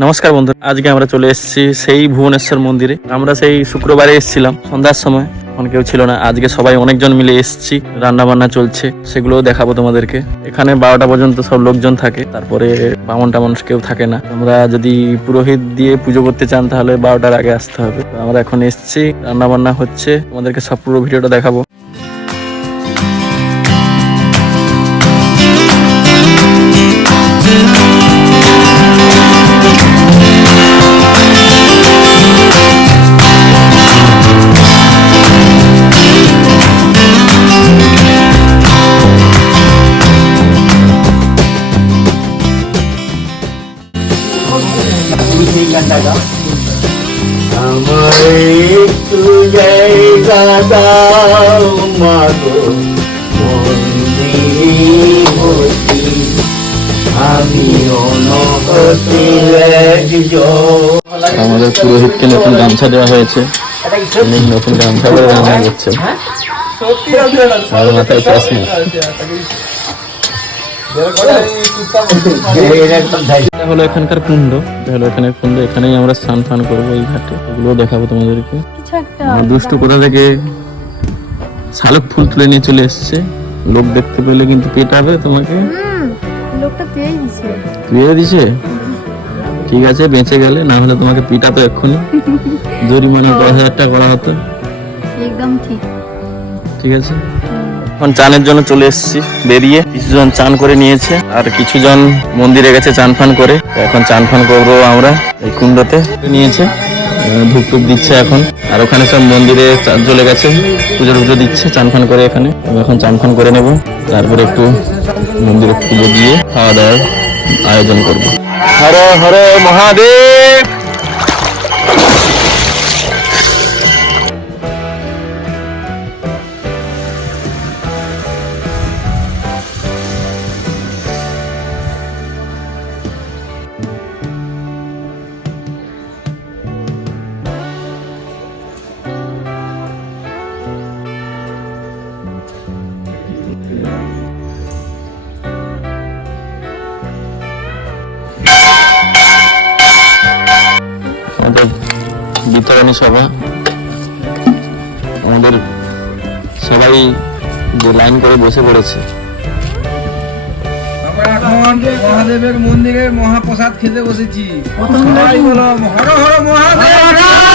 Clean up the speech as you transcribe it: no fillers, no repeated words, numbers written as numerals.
নমস্কার বন্ধু, আজকে আমরা চলে এসেছি সেই ভুবনেশ্বর মন্দিরে। আমরা সেই শুক্রবারে এসেছিলাম সন্ধ্যার সময়, তখন কেউ ছিল না। আজকে সবাই অনেকজন মিলে এসেছি, রান্না বান্না চলছে, সেগুলো দেখাবো তোমাদেরকে। এখানে 12টা পর্যন্ত সব লোকজন থাকে, তারপরে বামন টামন কেউ থাকে না। আমরা যদি পুরোহিত দিয়ে পুজো করতে চান তাহলে 12টার আগে আসতে হবে। তো আমরা এখন এসেছি, রান্না বান্না হচ্ছে, তোমাদেরকে সব পুরো ভিডিওটা দেখাবো। আমার একটু জায়গা দাও মাগো, মন্দিরবতী আমি অনবতি আমাদের পুরোহিতকে নতুন গামছা দেওয়া হয়েছে, নতুন গামছা করে রান্না করছে। আর মাথায় চশমা। এটা হলো এখানকার কুণ্ড, এখানেই আমরা স্নান ফান করবো এই ঘাটে। এগুলো দেখাবো তোমাদেরকে। দুষ্টু কোথা থেকে শালক ফুল তুলে নিয়ে চলে এসছে। লোক দেখতে পেলে কিন্তু পেটাবে তোমাকে। লোকটা পেয়ে দিছে। ঠিক আছে, বেঁচে গেলে, না হলে তোমাকে পিটাতো এক্ষুনি। জরিমানা 10,000 টাকা করা হতো। একদম ঠিক আছে। এখন চানের জন্য চলে এসেছি বেরিয়ে। কিছুজন চান করে নিয়েছে আর কিছুজন মন্দিরে গেছে চান ফান করে। এখন চান ফান করবো আমরা এই কুণ্ডতে। নিয়েছে, ধূপ টুপ দিচ্ছে এখন। আর ওখানে সব মন্দিরে চলে গেছে, পুজো টুজো দিচ্ছে চান ফান করে। এখানে এখন চান ফান করে নেব, তারপরে একটু মন্দিরে পুজো দিয়ে খাওয়া দাওয়ার আয়োজন করবো। হর হর মহাদেব। বিতরণী সভা, আমাদের সবাই যে লাইন করে বসে পড়েছে। আমরা এখন মহাদেবের মন্দিরে মহাপ্রসাদ খেতে বসেছি। হর হর মহাদেব।